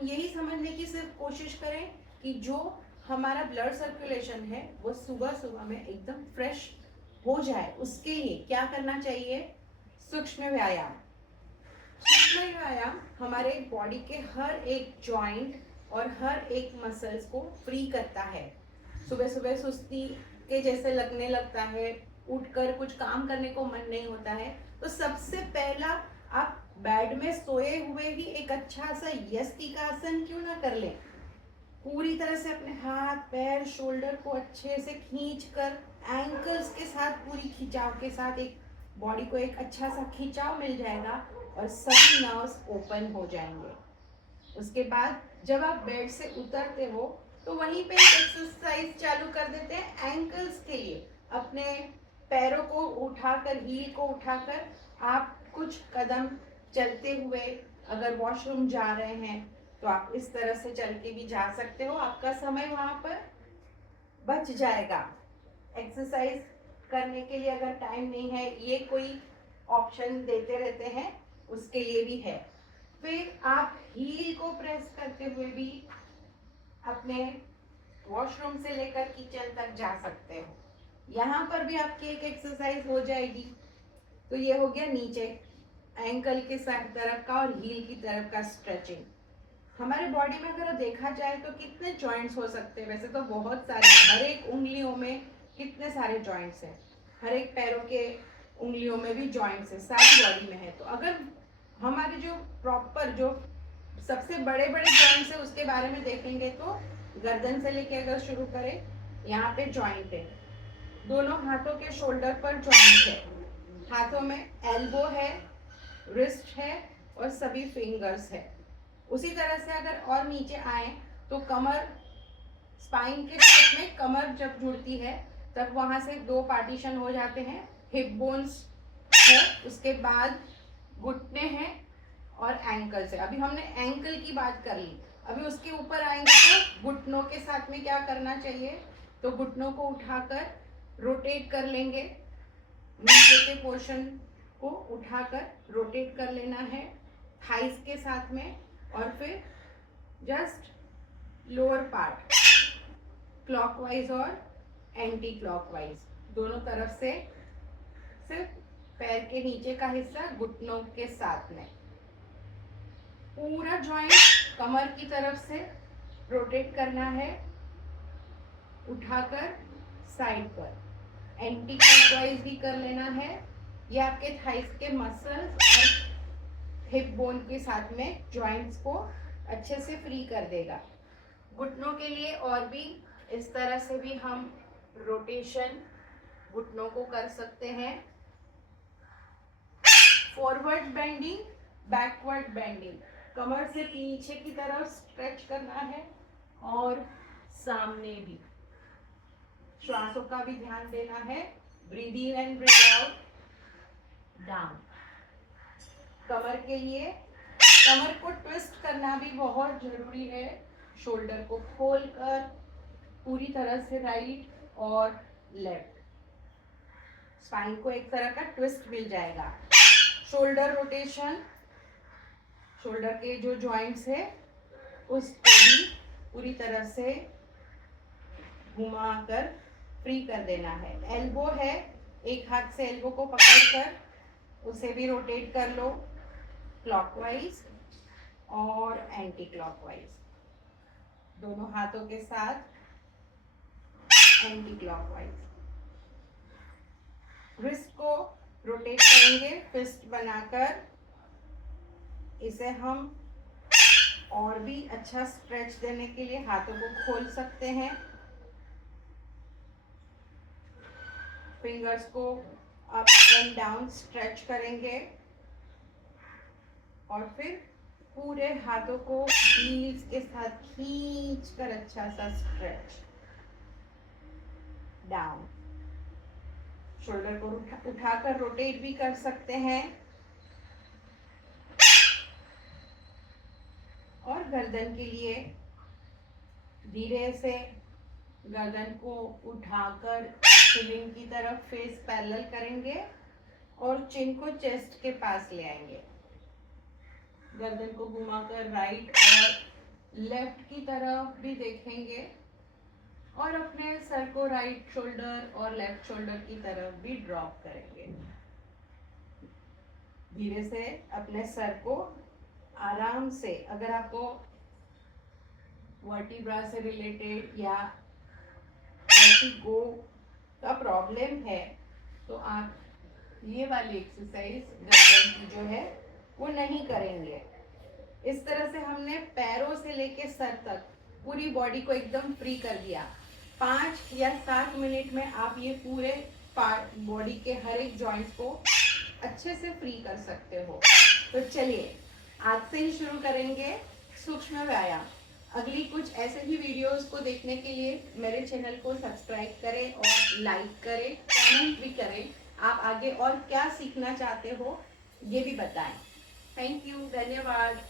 हम यही समझने की सिर्फ कोशिश करें कि जो हमारा ब्लड सर्कुलेशन है वो सुबह सुबह में एकदम फ्रेश हो जाए। उसके लिए क्या करना चाहिए? सूक्ष्म व्यायाम। सूक्ष्म व्यायाम हमारे बॉडी के हर एक जॉइंट और हर एक मसल्स को फ्री करता है। सुबह सुबह सुस्ती के जैसे लगने लगता है, उठकर कुछ काम करने को मन नहीं होता है, तो सबसे पहला आप बेड में सोए हुए ही एक अच्छा सा यस्तिकासन क्यों ना कर लें। पूरी तरह से अपने हाथ पैर शोल्डर को अच्छे से खींच कर एंकल्स के साथ पूरी खिंचाव के साथ एक बॉडी को एक अच्छा सा खिंचाव मिल जाएगा और सभी नर्व्स ओपन हो जाएंगे। उसके बाद जब आप बेड से उतरते हो तो वहीं पे एक एक्सरसाइज चालू कर देते हैं एंकल्स के लिए। अपने पैरों को उठाकर, हील को उठाकर आप कुछ कदम चलते हुए, अगर वॉशरूम जा रहे हैं तो आप इस तरह से चल के भी जा सकते हो। आपका समय वहां पर बच जाएगा। एक्सरसाइज करने के लिए अगर टाइम नहीं है, ये कोई ऑप्शन देते रहते हैं, उसके लिए भी है। फिर आप हील को प्रेस करते हुए भी अपने वॉशरूम से लेकर किचन तक जा सकते हो। यहाँ पर भी आपकी एक एक्सरसाइज हो जाएगी। तो ये हो गया नीचे एंकल के साथ तरफ का और हील की तरफ का स्ट्रेचिंग। हमारे बॉडी में अगर देखा जाए तो कितने जॉइंट्स हो सकते हैं? वैसे तो बहुत सारे, हर एक उंगलियों में कितने सारे जॉइंट्स हैं, हर एक पैरों के उंगलियों में भी जॉइंट्स है, सारी बॉडी में है। तो अगर हमारे जो प्रॉपर जो सबसे बड़े बड़े जॉइंट्स है उसके बारे में देखेंगे तो गर्दन से लेके अगर शुरू करें, यहाँ पे जॉइंट है, दोनों हाथों के शोल्डर पर जॉइंट है, हाथों में एल्बो है, रिस्ट है और सभी फिंगर्स है। उसी तरह से अगर और नीचे आए तो कमर, स्पाइन के साथ में कमर जब जुड़ती है तब वहां से दो पार्टीशन हो जाते हैं, हिप बोन्स है, उसके बाद घुटने हैं और एंकल से। अभी हमने एंकल की बात कर ली, अभी उसके ऊपर आएंगे तो घुटनों के साथ में क्या करना चाहिए? तो घुटनों को उठाकर रोटेट कर लेंगे, नीचे के पोर्शन को उठाकर रोटेट कर लेना है थाइस के साथ में, और फिर जस्ट लोअर पार्ट क्लॉकवाइज और एंटी क्लॉकवाइज दोनों तरफ से, सिर्फ पैर के नीचे का हिस्सा घुटनों के साथ में पूरा जॉइंट कमर की तरफ से रोटेट करना है, उठाकर साइड पर एंटी क्लॉकवाइज भी कर लेना है। ये आपके थाइस के मसल्स और हिप बोन के साथ में जॉइंट्स को अच्छे से फ्री कर देगा। घुटनों के लिए और भी इस तरह से भी हम रोटेशन घुटनों को कर सकते हैं। फॉरवर्ड बेंडिंग, बैकवर्ड बेंडिंग, कमर से पीछे की तरफ स्ट्रेच करना है और सामने भी। श्वासों का भी ध्यान देना है, breathe in and breathe out, down. कमर के लिए कमर को ट्विस्ट करना भी बहुत जरूरी है, शोल्डर को खोलकर पूरी तरह से राइट और लेफ्ट, स्पाइन को एक तरह का ट्विस्ट मिल जाएगा। शोल्डर रोटेशन, शोल्डर के जो जॉइंट्स है उसको भी पूरी तरह से घुमाकर फ्री कर देना है। एल्बो है, एक हाथ से एल्बो को पकड़कर उसे भी रोटेट कर लो क्लॉकवाइज और एंटी क्लॉकवाइज, दोनों हाथों के साथ एंटी क्लॉकवाइज। रिस्ट को रोटेट करेंगे फिस्ट बनाकर, इसे हम और भी अच्छा स्ट्रेच देने के लिए हाथों को खोल सकते हैं, फिंगर्स को अप एंड डाउन स्ट्रेच करेंगे और फिर पूरे हाथों को हील्स के साथ खींच कर अच्छा सा स्ट्रेच डाउन। शोल्डर को उठाकर रोटेट भी कर सकते हैं और गर्दन के लिए धीरे से गर्दन को उठाकर सीलिंग की तरफ फेस पैरेलल करेंगे और चिन को चेस्ट के पास ले आएंगे। गर्दन को घुमाकर राइट और लेफ्ट की तरफ भी देखेंगे और अपने सर को राइट शोल्डर और लेफ्ट शोल्डर की तरफ भी ड्रॉप करेंगे। धीरे से अपने सर को आराम से, अगर आपको वर्टिब्रा से रिलेटेड या वर्टिगो का प्रॉब्लम है तो आप ये वाली एक्सरसाइज गर्दन की जो है वो नहीं करेंगे। इस तरह से हमने पैरों से लेके सर तक पूरी बॉडी को एकदम फ्री कर दिया। 5 या 7 मिनट में आप ये पूरे पार्ट बॉडी के हर एक जॉइंट्स को अच्छे से फ्री कर सकते हो। तो चलिए आज से ही शुरू करेंगे सूक्ष्म व्यायाम। अगली कुछ ऐसे ही वीडियोस को देखने के लिए मेरे चैनल को सब्सक्राइब करें और लाइक करें, कमेंट भी करें। आप आगे और क्या सीखना चाहते हो ये भी बताएं। थैंक यू, धन्यवाद।